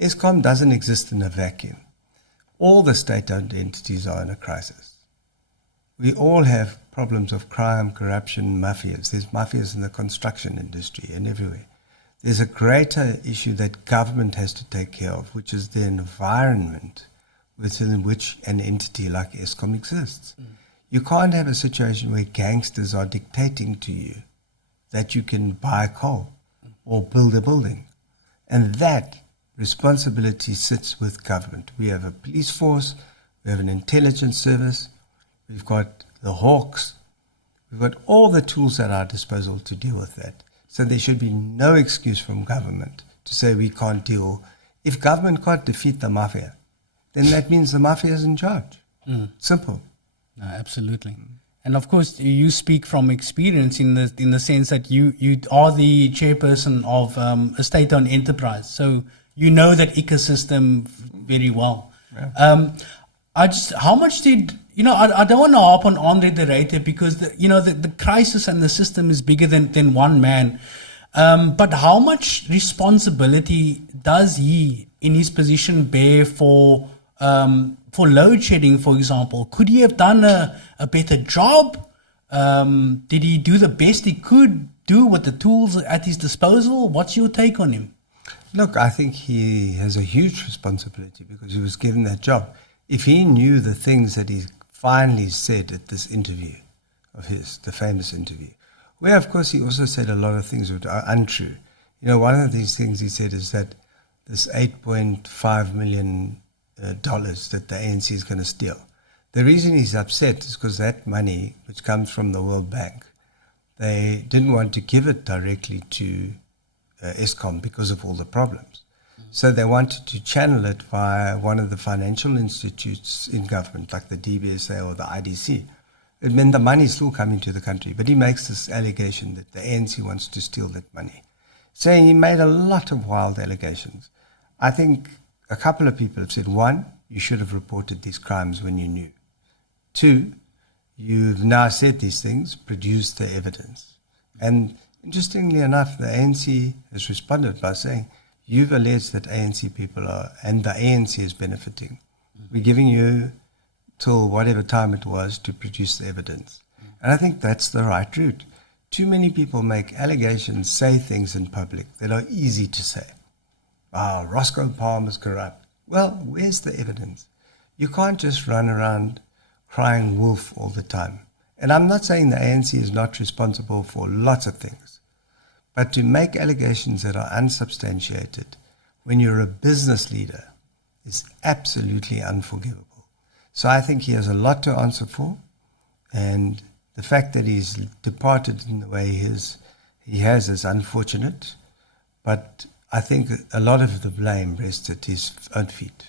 Eskom doesn't exist in a vacuum. All the state-owned entities are in a crisis. We all have problems of crime, corruption, mafias. There's mafias in the construction industry and everywhere. There's a greater issue that government has to take care of, which is the environment within which an entity like Eskom exists. You can't have a situation where gangsters are dictating to you that you can buy coal or build a building. And that responsibility sits with government. We have a police force, we have an intelligence service, we've got the hawks, we've got all the tools at our disposal to deal with that. So there should be no excuse from government to say we can't deal. If government can't defeat the mafia, then that means the mafia is in charge. Simple. No, absolutely. And of course, you speak from experience in the sense that you are the chairperson of a state-owned enterprise. So you know that ecosystem very well. Yeah. How much did, I don't want to harp on Andre de Ruyter because, the crisis and the system is bigger than one man. But how much responsibility does he, in his position, bear for load shedding, for example? Could he have done a better job? Did he do the best he could do with the tools at his disposal? What's your take on him? Look, I think he has a huge responsibility because he was given that job. If he knew the things that he finally said at this interview of his, the famous interview, where of course he also said a lot of things that are untrue. One of these things he said is that this $8.5 million that the ANC is going to steal. The reason he's upset is because that money, which comes from the World Bank, they didn't want to give it directly to Eskom because of all the problems. So they wanted to channel it via one of the financial institutes in government, like the DBSA or the IDC. It meant the money is still coming to the country, but he makes this allegation that the ANC wants to steal that money. So he made a lot of wild allegations. I think a couple of people have said, one, you should have reported these crimes when you knew. Two, you've now said these things, produce the evidence. And interestingly enough, the ANC has responded by saying, you've alleged that ANC people are, and the ANC is benefiting. We're giving you till whatever time it was to produce the evidence. And I think that's the right route. Too many people make allegations, say things in public that are easy to say. Roscoe Palmer's corrupt. Well, where's the evidence? You can't just run around crying wolf all the time. And I'm not saying the ANC is not responsible for lots of things. But to make allegations that are unsubstantiated when you're a business leader is absolutely unforgivable. So I think he has a lot to answer for. And the fact that he's departed in the way he has is unfortunate. But I think a lot of the blame rests at his own feet.